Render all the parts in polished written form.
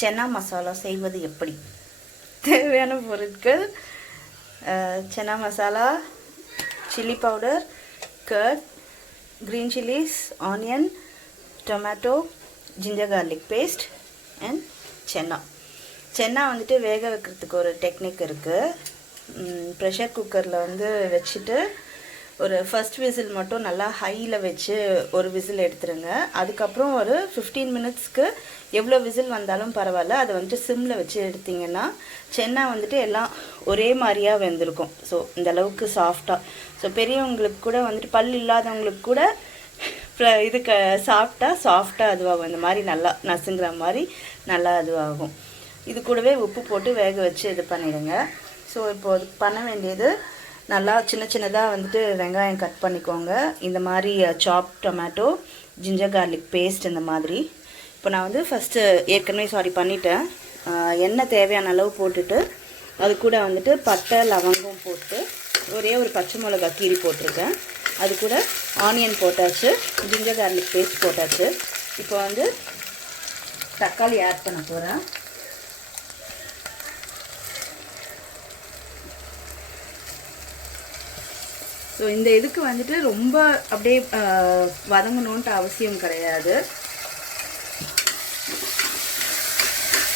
சென்னா மசாலா செய்வது எப்படி? தேவையான பொருட்கள் chana masala, chilli powder, curd, green chillies, onion, tomato, ginger garlic paste and chana. Chana வந்துட்டு வேக வைக்கிறதுக்கு ஒரு டெக்னிக் இருக்குது. ப்ரெஷர் குக்கரில் வந்து வச்சுட்டு ஒரு ஃபர்ஸ்ட் விசில் மட்டும் நல்லா ஹையில் வச்சு ஒரு விசில் எடுத்துருங்க. அதுக்கப்புறம் ஒரு 15 மினிட்ஸ்க்கு எவ்வளோ விசில் வந்தாலும் பரவாயில்ல, அதை வந்துட்டு சிம்மில் வச்சு எடுத்திங்கன்னா சென்னா வந்துட்டு எல்லாம் ஒரே மாதிரியாக வெந்திருக்கும். ஸோ இந்தளவுக்கு சாஃப்டாக. ஸோ பெரியவங்களுக்கு கூட வந்துட்டு பல் இல்லாதவங்களுக்கு கூட இதுக்கு சாப்பிட்டா சாஃப்டாக அதுவாகும். இந்த மாதிரி நல்லா நசுங்கிற மாதிரி நல்லா அதுவாகும். இது கூடவே உப்பு போட்டு வேக வச்சு இது பண்ணிடுங்க. ஸோ இப்போது பண்ண வேண்டியது, நல்லா சின்ன சின்னதாக வந்துட்டு வெங்காயம் கட் பண்ணிக்கோங்க. இந்த மாதிரி சாப் டொமேட்டோ, ஜிஞ்சர் கார்லிக் பேஸ்ட் இந்த மாதிரி. இப்போ நான் வந்து ஃபஸ்ட்டு ஏற்கனவே பண்ணிட்டேன். எண்ணெய் தேவையான அளவு போட்டுட்டு அது கூட வந்துட்டு பட்டை லவங்கம் போட்டு ஒரே ஒரு பச்சை மிளகா கீரி போட்டிருக்கேன். அது கூட ஆனியன் போட்டாச்சு, ஜிஞ்சர் கார்லிக் பேஸ்ட் போட்டாச்சு. இப்போ வந்து தக்காளி ஆட் பண்ண போகிறேன். ஸோ இந்த இதுக்கு வந்துட்டு ரொம்ப அப்படியே வதங்கணுன்ட்டு அவசியம் கிடையாது.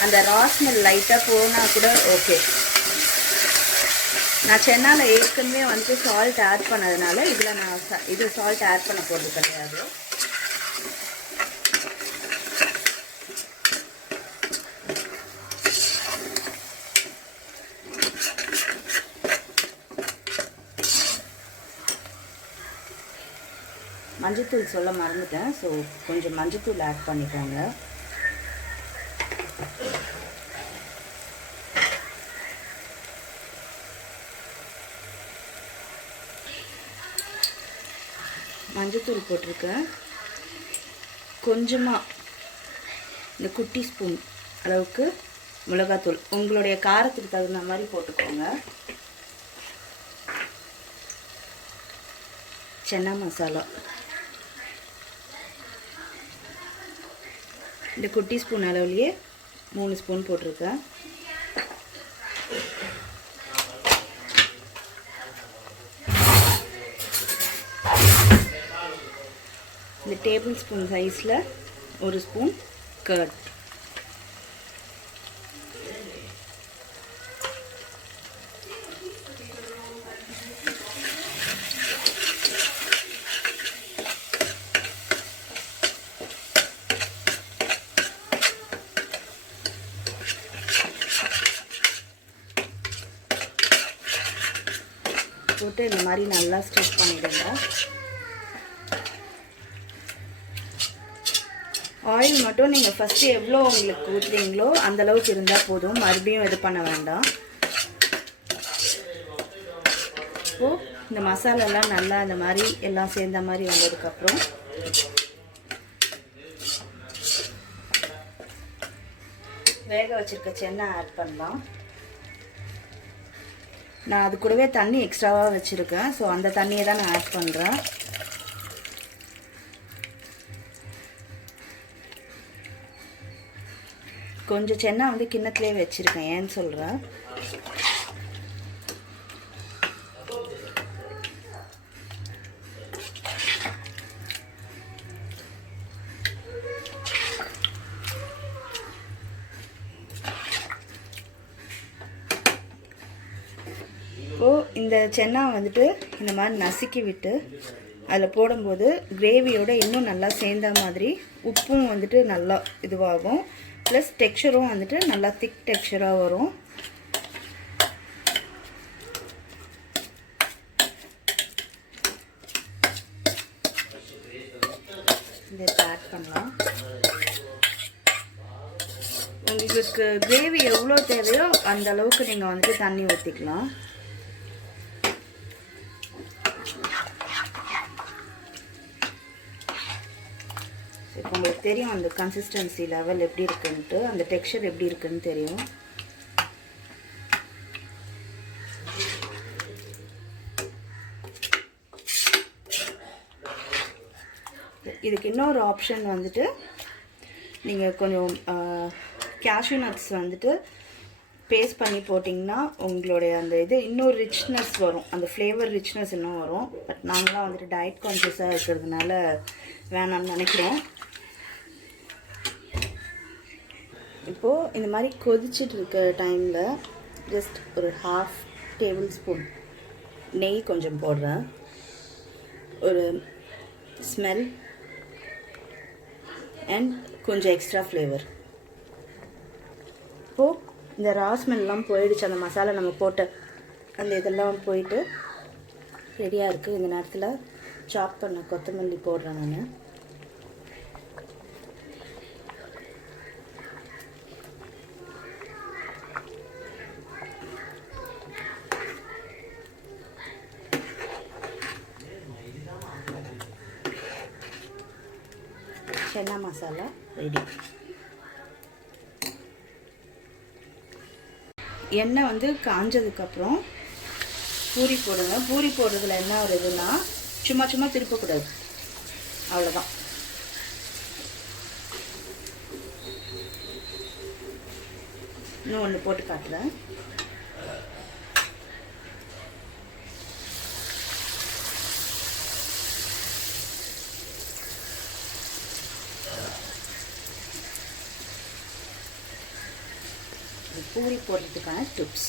அந்த ரா ஸ்மெல் லைட்டாக போனால் கூட ஓகே. நான் சென்னாவில் ஏற்கனவே வந்துட்டு சால்ட் ஆட் பண்ணதுனால இதில் நான் இது சால்ட் ஆட் பண்ண போகிறது கிடையாது. மஞ்சத்தூள் சொல்ல மறந்துட்டேன். ஸோ கொஞ்சம் மஞ்சத்தூள் ஆட் பண்ணிக்கோங்க. மஞ்சத்தூள் போட்டிருக்கேன். கொஞ்சமாக இந்த குட்டி ஸ்பூன் அளவுக்கு மிளகாத்தூள், உங்களுடைய காரத்துக்கு தகுந்த மாதிரி போட்டுக்கோங்க. சென்னா மசாலா இந்த குட்டி ஸ்பூன் அளவுலேயே 3 ஸ்பூன் போட்டிருக்கேன். இந்த டேபிள் ஸ்பூன் சைஸில் 1 ஸ்பூன் கர்ட். போட்டு இந்த மாதிரி நல்லா ஸ்டிச் பண்ணிடுங்க. ஆயில் மட்டும் நீங்கள் ஃபஸ்ட்டு எவ்வளோ உங்களுக்கு ஊற்றுறீங்களோ அந்தளவுக்கு இருந்தால் போதும், மறுபடியும் இது பண்ண வேண்டாம். இப்போது இந்த மசாலாலாம் நல்லா இந்த மாதிரி எல்லாம் சேர்ந்த மாதிரி வந்ததுக்கப்புறம் வேக வச்சுருக்க சென்னா ஆட் பண்ணலாம். நான் அது கூடவே தண்ணி எக்ஸ்ட்ராவாக வச்சுருக்கேன். ஸோ அந்த தண்ணியை தான் நான் ஆட் பண்ணுறேன். கொஞ்சம் சென்னா வந்து கிண்ணத்துலேயே வச்சுருக்கேன். ஏன்னு சொல்கிறேன், இப்போது இந்த சென்னா வந்துட்டு இந்த மாதிரி நசுக்கி விட்டு அதில் போடும்போது கிரேவியோட இன்னும் நல்லா சேர்ந்த மாதிரி உப்பும் வந்துட்டு நல்லா இதுவாகும். ப்ளஸ் டெக்ஸ்சரும் வந்துட்டு நல்லா திக் டெக்ஸ்சராக வரும். இதை ஆட் பண்ணலாம். உங்களுக்கு கிரேவி எவ்வளோ தேவையோ அந்த அளவுக்கு நீங்கள் வந்துட்டு தண்ணி ஊற்றிக்கலாம். இப்போ உங்களுக்கு தெரியும் அந்த கன்சிஸ்டன்சி லெவல் எப்படி இருக்குன்ட்டு, அந்த டெக்ஸ்சர் எப்படி இருக்குன்னு தெரியும். இதுக்கு இன்னொரு ஆப்ஷன் வந்துட்டு, நீங்கள் கொஞ்சம் கேஷ்யூ நட்ஸ் வந்துட்டு பேஸ்ட் பண்ணி போட்டிங்கன்னா உங்களுடைய அந்த இது இன்னும் ரிச்னஸ் வரும், அந்த ஃப்ளேவர் ரிச்னஸ் இன்னும் வரும். பட் நாங்களாம் வந்துட்டு டயட் கான்ஷியஸாக இருக்கிறதுனால வேணாம்னு நினைக்கிறோம். இப்போது இந்த மாதிரி கொதிச்சுட்டு இருக்க டைமில் ஜஸ்ட் ஒரு 1/2 டேபிள் ஸ்பூன் நெய் கொஞ்சம் போடுறேன். ஒரு ஸ்மெல் அண்ட் கொஞ்சம் எக்ஸ்ட்ரா ஃப்ளேவர். இப்போது இந்த ரா ஸ்மெல்லாம் போயிடுச்சு, அந்த மசாலா நம்ம போட்ட அந்த இதெல்லாம் போயிட்டு ரெடியாக இருக்குது. இந்த நேரத்தில் சாப் பண்ண கொத்தமல்லி போடுறேன் நான். சென்னா மசாலா ரெடி. எண்ணெய் வந்து காஞ்சதுக்கப்புறம் பூரி போடுங்க. பூரி போடுறதுல என்ன ஒரு இதுன்னா சும்மா சும்மா திருப்பக்கூடாது, அவ்வளோதான். இன்னும் ஒன்று போட்டு காட்டுறேன். பூரி போடுறதுக்கான டிப்ஸ்.